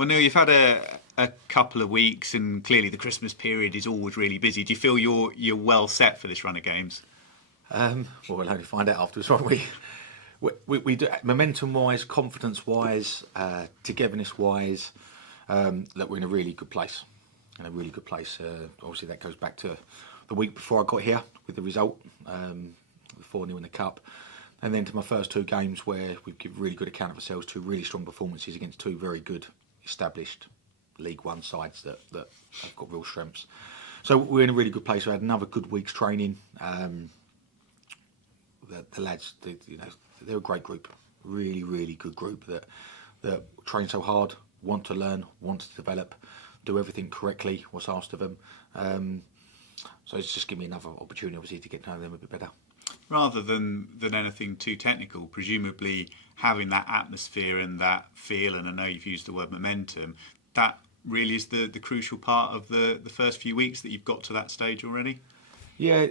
Well, Neil, you've had a couple of weeks, and clearly the Christmas period is always really busy. Do you feel you're well set for this run of games? Well, we'll only find out afterwards, won't we? We do, momentum-wise, confidence-wise, togetherness-wise, look, we're in a really good place. In a really good place. Obviously, that goes back to the week before I got here with the result, the 4-0 in the cup, and then to my first two games where we give really good account of ourselves, two really strong performances against two very good established League One sides that have got real strengths. So we're in a really good place. We had another good week's training. The lads, they're a great group, really, really good group that train so hard, want to learn, want to develop, do everything correctly, what's asked of them. So it's just given me another opportunity, obviously, to get to know them a bit better. Rather than anything too technical, presumably having that atmosphere and that feel, and I know you've used the word momentum, that really is the crucial part of the first few weeks that you've got to that stage already? Yeah,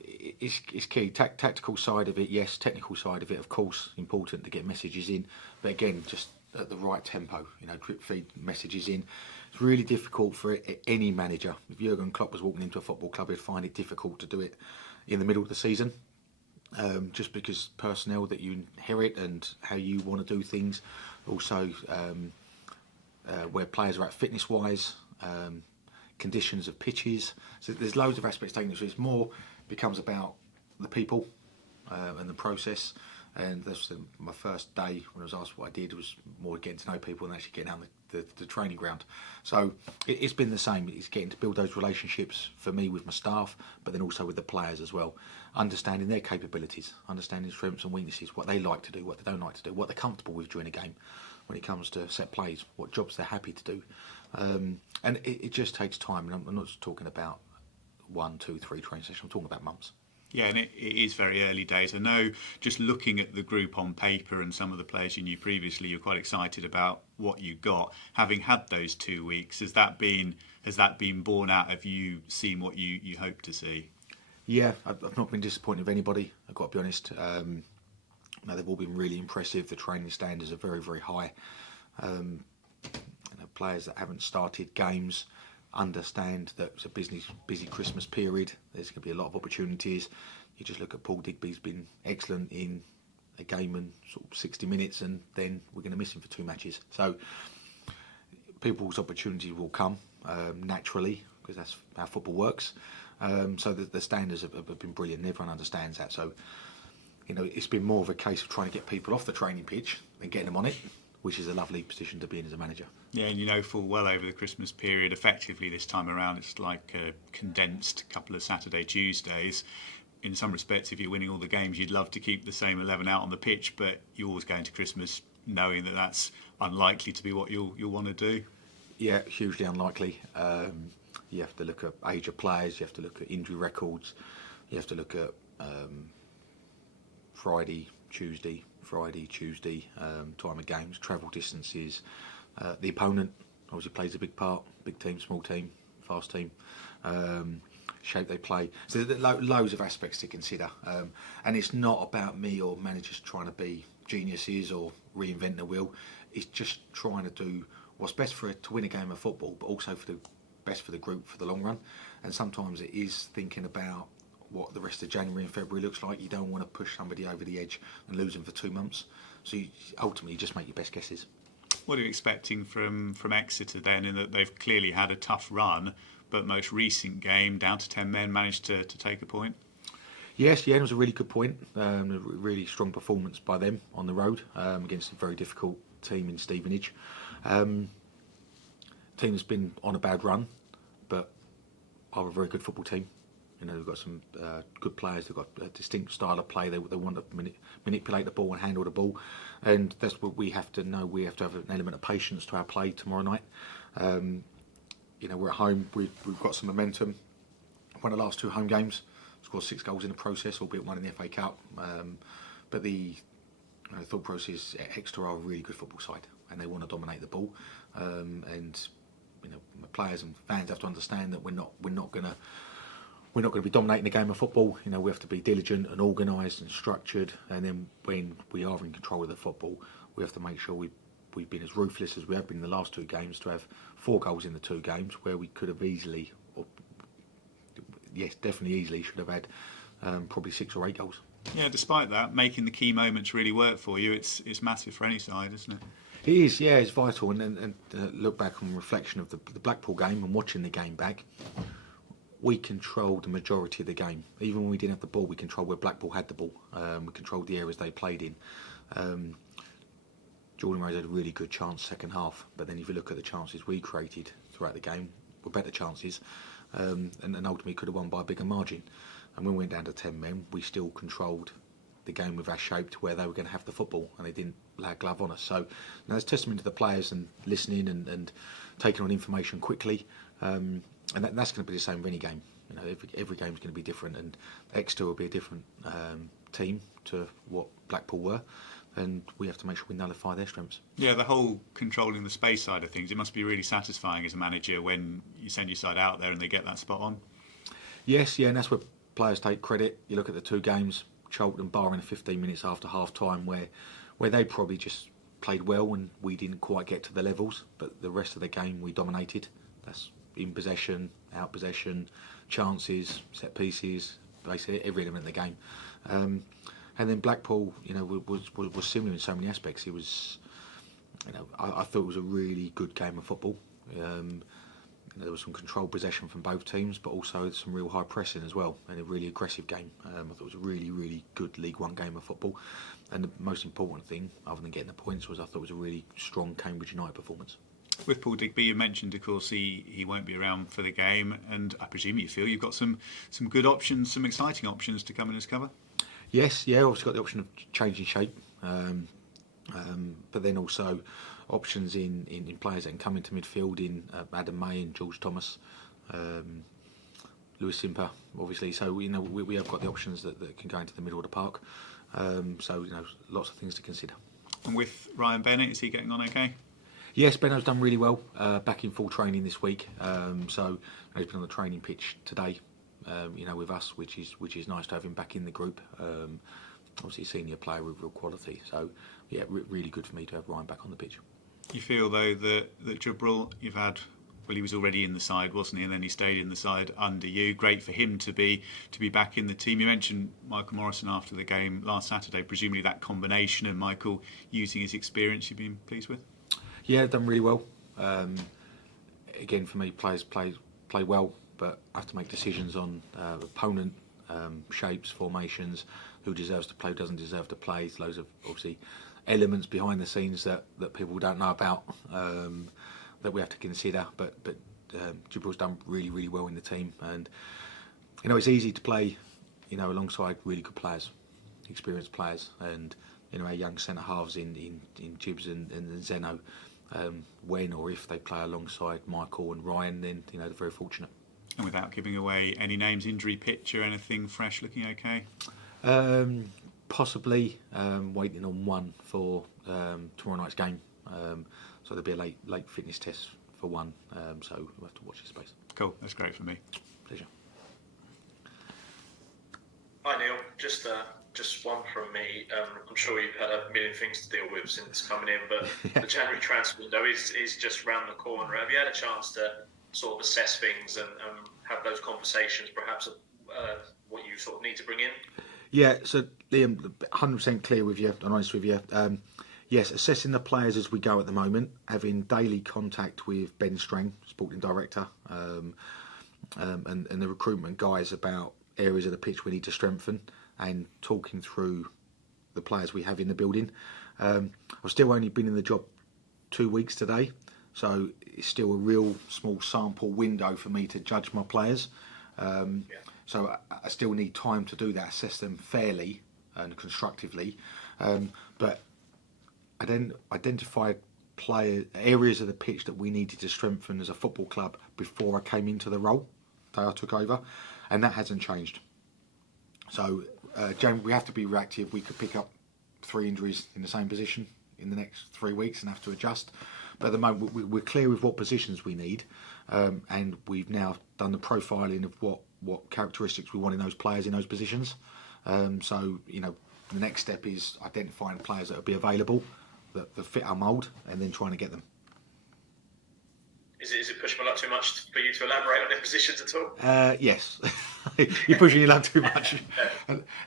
it's key. Tactical side of it, yes. Technical side of it, of course, important to get messages in. But again, just at the right tempo, drip feed messages in. It's really difficult for any manager. If Jurgen Klopp was walking into a football club, he'd find it difficult to do it in the middle of the season. Just because personnel that you inherit and how you want to do things. Also, where players are at fitness-wise, conditions of pitches. So there's loads of aspects taken. So it's more becomes about the people and the process. And that's my first day when I was asked what I did was more getting to know people and actually getting out the training ground. So it's been the same. It's getting to build those relationships for me with my staff, but then also with the players as well. Understanding their capabilities, understanding strengths and weaknesses, what they like to do, what they don't like to do, what they're comfortable with during a game when it comes to set plays, what jobs they're happy to do. And it just takes time. And I'm not just talking about 1, 2, 3 training sessions. I'm talking about months. Yeah, and it is very early days. I know just looking at the group on paper and some of the players you knew previously, you're quite excited about what you got. Having had those 2 weeks, has that been borne out? Have you seen what you hope to see? Yeah, I've not been disappointed with anybody, I've got to be honest. They've all been really impressive. The training standards are very, very high. Players that haven't started games understand that it's a busy Christmas period. There's going to be a lot of opportunities. You just look at Paul Digby's been excellent in a game and sort of 60 minutes, and then we're going to miss him for 2 matches. So people's opportunities will come naturally because that's how football works. So the standards have been brilliant, and everyone understands that. So it's been more of a case of trying to get people off the training pitch and getting them on it, which is a lovely position to be in as a manager. Yeah, and full well over the Christmas period, effectively this time around, it's like a condensed couple of Saturday, Tuesdays. In some respects, if you're winning all the games, you'd love to keep the same 11 out on the pitch, but you're always going to Christmas knowing that that's unlikely to be what you'll want to do. Yeah, hugely unlikely. You have to look at age of players, you have to look at injury records, you have to look at Friday, Tuesday, time of games, travel distances. The opponent obviously plays a big part, big team, small team, fast team, shape they play. So there are loads of aspects to consider. And it's not about me or managers trying to be geniuses or reinvent the wheel. It's just trying to do what's best to win a game of football, but also best for the group for the long run. And sometimes it is thinking about what the rest of January and February looks like. You don't want to push somebody over the edge and lose them for 2 months. So you ultimately just make your best guesses. What are you expecting from Exeter then, in that they've clearly had a tough run, but most recent game, down to 10 men, managed to take a point? Yes, it was a really good point. A really strong performance by them on the road against a very difficult team in Stevenage. Team that's been on a bad run, but are a very good football team. They've got some good players. They've got a distinct style of play. They want to manipulate the ball and handle the ball, and that's what we have to know. We have to have an element of patience to our play tomorrow night. We're at home. We've got some momentum. Won the last 2 home games. Scored 6 goals in the process, albeit 1 in the FA Cup. But the thought process at Exeter are a really good football side, and they want to dominate the ball. And players and fans have to understand that we're not going to be dominating the game of football. We have to be diligent and organised and structured. And then when we are in control of the football, we have to make sure we we've been as ruthless as we have been in the last 2 games to have 4 goals in the 2 games where we could have easily, or yes, definitely easily, should have had probably 6 or 8 goals. Yeah, despite that, making the key moments really work for you, it's massive for any side, isn't it? It is, yeah, it's vital. And look back on reflection of the Blackpool game and watching the game back, we controlled the majority of the game. Even when we didn't have the ball, we controlled where Blackpool had the ball. We controlled the areas they played in. Jordan Rose had a really good chance second half, but then if you look at the chances we created throughout the game, were better chances, and ultimately could have won by a bigger margin. And when we went down to 10 men, we still controlled the game with our shape to where they were going to have the football, and they didn't lay a glove on us. So it's testament to the players and listening and taking on information quickly. And that's going to be the same with any game. You know, every game's going to be different, and Exeter will be a different team to what Blackpool were, and we have to make sure we nullify their strengths. Yeah, the whole controlling the space side of things, it must be really satisfying as a manager when you send your side out there and they get that spot on. Yes, yeah, and that's where players take credit. You look at the 2 games, Charlton barring 15 minutes after half time, where they probably just played well and we didn't quite get to the levels, but the rest of the game we dominated. That's in possession, out possession, chances, set pieces, basically every element of the game. And then Blackpool, you know, was similar in so many aspects. It was, you know, I thought it was a really good game of football. There was some controlled possession from both teams, but also some real high pressing as well, and a really aggressive game. I thought it was a really, really good League One game of football. And the most important thing, other than getting the points, was I thought it was a really strong Cambridge United performance. With Paul Digby, you mentioned, of course, he won't be around for the game, and I presume you feel you've got some good options, some exciting options to come in as cover? Yes, yeah, obviously got the option of changing shape, but then also options in players that can come into midfield in Adam May and George Thomas, Lewis Simper, obviously. So you know we have got the options that can go into the middle of the park. So you know lots of things to consider. And with Ryan Bennett, is he getting on okay? Yes, Benno's done really well. Back in full training this week. So he's been on the training pitch today. You know, with us, which is nice to have him back in the group. Obviously, a senior player with real quality. So yeah, really good for me to have Ryan back on the pitch. You feel though that Jabril, you've had, well, he was already in the side, wasn't he? And then he stayed in the side under you. Great for him to be back in the team. You mentioned Michael Morrison after the game last Saturday. Presumably that combination of Michael using his experience, you've been pleased with. Yeah, done really well. Again, for me, players play well, but I have to make decisions on opponent shapes, formations, who deserves to play, who doesn't deserve to play. There's loads of obviously elements behind the scenes that people don't know about that we have to consider. But Jibril's done really, really well in the team, and you know it's easy to play, you know, alongside really good players, experienced players, and you know our young centre halves in Jibs and Zeno. When or if they play alongside Michael and Ryan, then you know they're very fortunate. And without giving away any names, injury picture, anything fresh looking okay? Possibly waiting on one for tomorrow night's game. So there'll be a late fitness test for one. So we'll have to watch this space. Cool, that's great for me. Pleasure. Hi Neil, just one from me. I'm sure you've had a million things to deal with since coming in, but the January transfer window is just round the corner. Have you had a chance to sort of assess things and have those conversations, perhaps what you sort of need to bring in? Yeah, so Liam, 100% clear with you and honest with you. Yes, assessing the players as we go at the moment, having daily contact with Ben Strang, sporting director, and the recruitment guys about areas of the pitch we need to strengthen, and talking through the players we have in the building. I've still only been in the job 2 weeks today, so it's still a real small sample window for me to judge my players. So I still need time to do that, assess them fairly and constructively. But I then identified areas of the pitch that we needed to strengthen as a football club before I came into the role that I took over, and that hasn't changed. So James, we have to be reactive. We could pick up 3 injuries in the same position in the next 3 weeks and have to adjust. But at the moment, we're clear with what positions we need, and we've now done the profiling of what characteristics we want in those players in those positions. So, you know, the next step is identifying players that will be available, that fit our mould, and then trying to get them. Is it pushing my luck too much for you to elaborate on their positions at all? Yes, you're pushing your luck too much.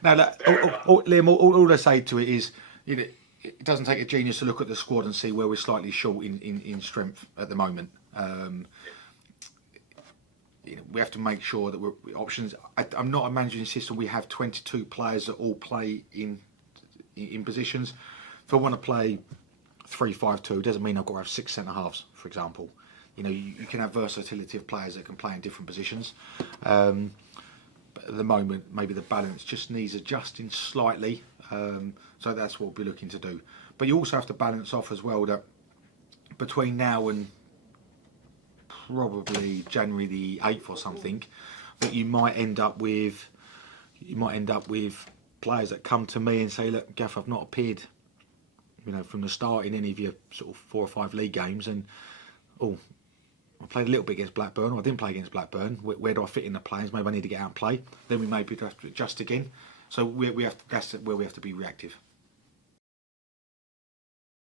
Now, Liam, all I say to it is, you know, it doesn't take a genius to look at the squad and see where we're slightly short in strength at the moment. You know, we have to make sure that we're options. I'm not a managing system. We have 22 players that all play in positions. If I want to play 3-5-2, it doesn't mean I've got to have 6 centre halves, for example. You know, you can have versatility of players that can play in different positions. But at the moment, maybe the balance just needs adjusting slightly. So that's what we'll be looking to do. But you also have to balance off as well that between now and probably January the 8th or something, that you might end up with players that come to me and say, look, Gaff, I've not appeared, you know, from the start in any of your sort of 4 or 5 league games, and I played a little bit against Blackburn, or I didn't play against Blackburn. Where do I fit in the plans? Maybe I need to get out and play. Then we maybe have to adjust again. So we have that's where we have to be reactive.